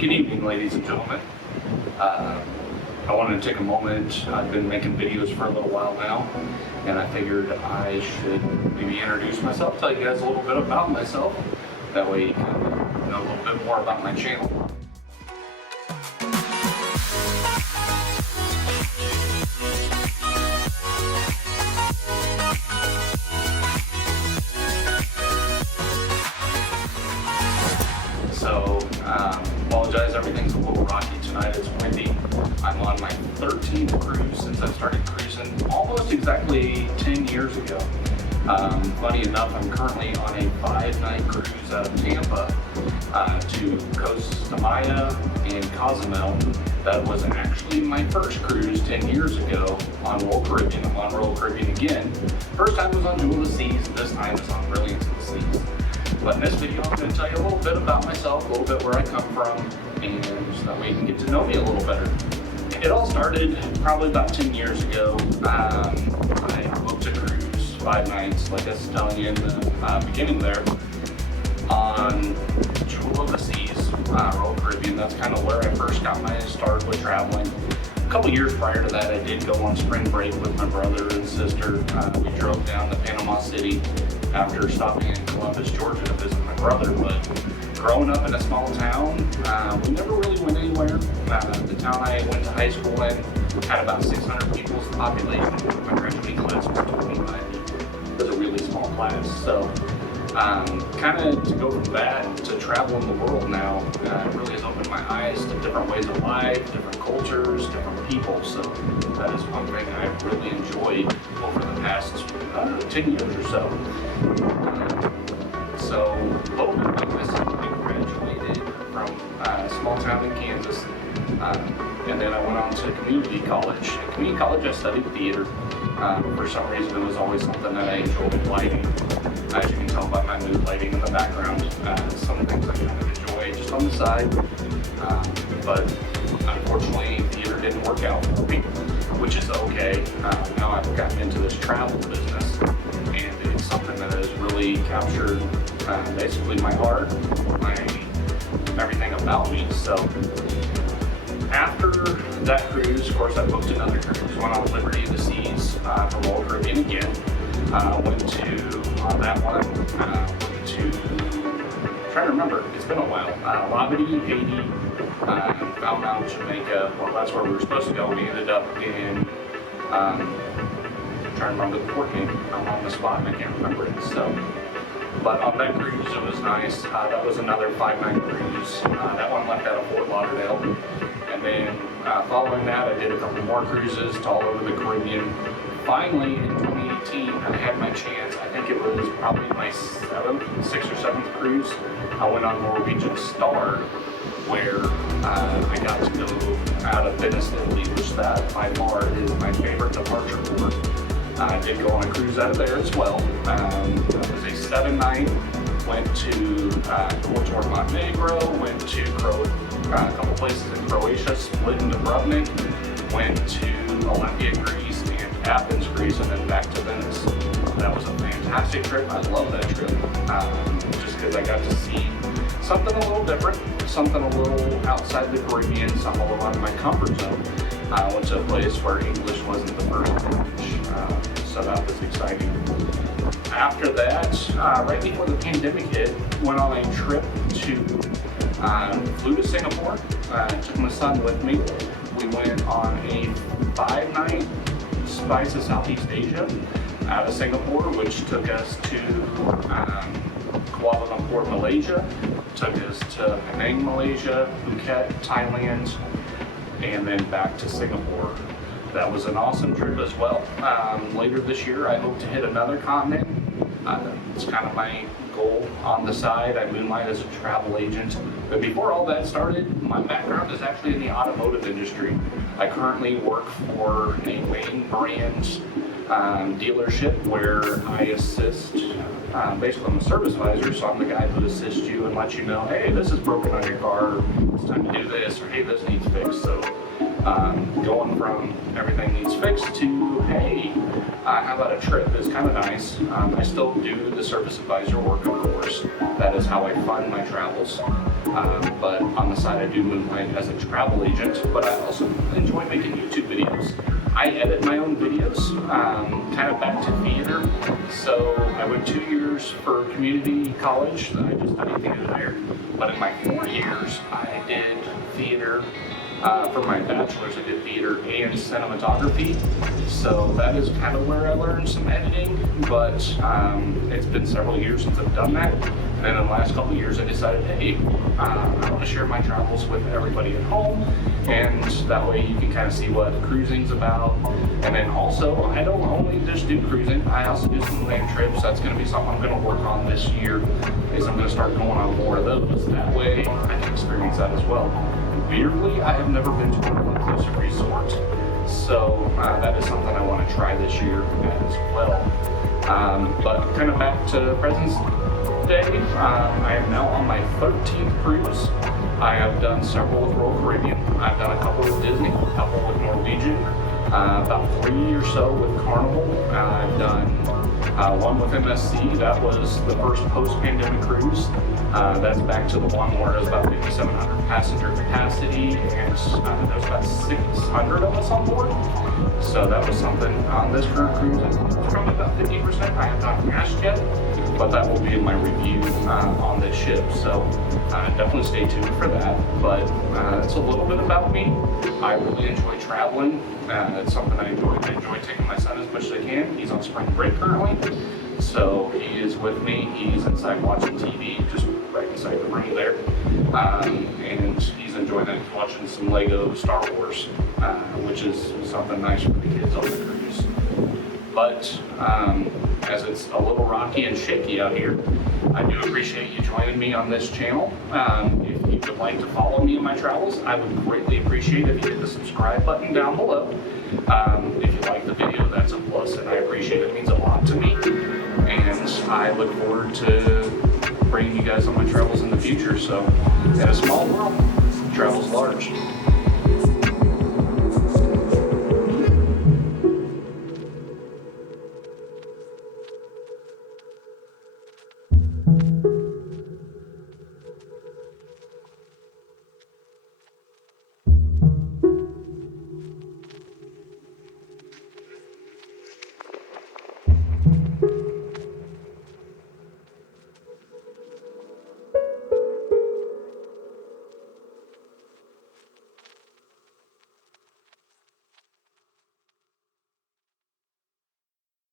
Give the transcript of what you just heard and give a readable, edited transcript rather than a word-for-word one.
Good evening, ladies and gentlemen. I wanted to take a moment. I've been making videos for a little while now, and I figured I should maybe introduce myself, tell you guys a little bit about myself. That way you can know a little bit more about my channel. So, apologize, everything's a little rocky tonight. It's windy. I'm on my 13th cruise since I started cruising almost exactly 10 years ago. Funny enough, I'm currently on a 5-night cruise out of Tampa to Costa Maya and Cozumel. That was actually my first cruise 10 years ago on Royal Caribbean. I'm on Royal Caribbean again. First time was on Jewel of the Seas, this time is on Brilliance of the Seas. But in this video, I'm going to tell you a little bit about myself, a little bit where I come from, and so that way you can get to know me a little better. It all started probably about 10 years ago. I booked a cruise, 5 nights, like I was telling you in the beginning there, on Jewel of the Seas, Royal Caribbean. That's kind of where I first got my start with traveling. A couple years prior to that, I did go on spring break with my brother and sister. We drove down to Panama City after stopping in Columbus, Georgia to visit my brother. But growing up in a small town, we never really went anywhere. The town I went to high school in had about 600 people's population. My graduating class was 25. It was a really small class. So kind of to go from that to traveling the world now, it really has opened my eyes to different ways of life, different cultures, different people. So that is one thing I've really enjoyed over the past 10 years or so. So a little bit about myself. I graduated from a small town in Kansas, and then I went on to community college. At community college, I studied theater. For some reason, it was always something that I enjoyed, lighting. As you can tell by my mood lighting in the background, some things I kind of enjoy just on the side. But unfortunately, theater didn't work out for me, which is okay. Now I've gotten into this travel business, and it's something that has really captured basically my heart, everything about me. So after that cruise, of course, I booked another cruise, went on Liberty of the Seas from Royal Caribbean again. Went to that one, went to, I'm trying to remember, it's been a while, Labadee, Haiti, Foul Mountain, Jamaica. Well, that's where we were supposed to go. We ended up in, I'm trying to remember the port name. I'm on the spot and I can't remember it. So, but on that cruise, it was nice. That was another 5-night cruise. That one left out of Fort Lauderdale. And then following that, I did a couple more cruises to all over the Caribbean. Finally, in 2018, I had my chance. I think it was probably my 6th or 7th cruise. I went on Norwegian Star, where I got to go out of Venice, Italy, which that by far is my favorite departure port. I did go on a cruise out of there as well. It was a 7-night. Went to towards Montenegro, went to a couple places in Croatia, split into Dubrovnik, went to Olympia, Greece, and Athens, Greece, and then back to Venice. That was a fantastic trip. I love that trip, just because I got to see something a little different, something a little outside the Caribbean, something a little out of my comfort zone. I went to a place where English wasn't the first language, so that was exciting. After that, right before the pandemic hit, went on a trip flew to Singapore, took my son with me. We went on a 5-night Spice of Southeast Asia out of Singapore, which took us to Kuala Lumpur, Malaysia, took us to Penang, Malaysia, Phuket, Thailand, and then back to Singapore. That was an awesome trip as well. Later this year, I hope to hit another continent. It's kind of my goal on the side. I moonlight as a travel agent. But before all that started, my background is actually in the automotive industry. I currently work for a main brand dealership where I assist. Basically, I'm a service advisor, so I'm the guy who assists you and lets you know, hey, this is broken on your car, it's time to do this, or hey, this needs fixed. So Going from everything needs fixed to, hey, how about a trip is kind of nice. I still do the service advisor work, of course. That is how I fund my travels. But on the side, I do moonlight as a travel agent, but I also enjoy making YouTube videos. I edit my own videos, kind of back to theater. So I went 2 years for community college. I just studied theater there. But in my 4 years, I did theater. For my bachelor's, I did theater and cinematography. So that is kind of where I learned some editing, but it's been several years since I've done that. And then in the last couple of years, I decided, hey, I want to share my travels with everybody at home, and that way you can kind of see what cruising's about. And then also, I don't only just do cruising, I also do some land trips. That's going to be something I'm going to work on this year, is I'm going to start going on more of those. That way, I can experience that as well. Weirdly, I have never been to an all-inclusive resort, so that is something I want to try this year as well. But kind of back to President's Day, I am now on my 13th cruise. I have done several with Royal Caribbean. I've done a couple with Disney, a couple with Norwegian, about 3 or so with Carnival. I've done one with MSC. That was the first post-pandemic cruise. That's back to the one where it was about 5,700 passenger capacity, and there was about 600 of us on board. So that was something. On this current cruise, it's probably about 50%. I have not crashed yet, but that will be in my review on this ship. So definitely stay tuned for that. But it's a little bit about me. I really enjoy traveling. It's something I enjoy. I enjoy taking my son as much as I can. He's on spring break currently, so he is with me. He's inside watching TV, just right inside the room there, and he's enjoying it. He's watching some Lego Star Wars, which is something nice for the kids on the cruise. But as it's a little rocky and shaky out here, I do appreciate you joining me on this channel. If you would like to follow me in my travels, I would greatly appreciate if you hit the subscribe button down below. If you like the video, that's a plus, and I appreciate it. It means a lot to me. And I look forward to bringing you guys on my travels in the future. So, in a small world, travel's large.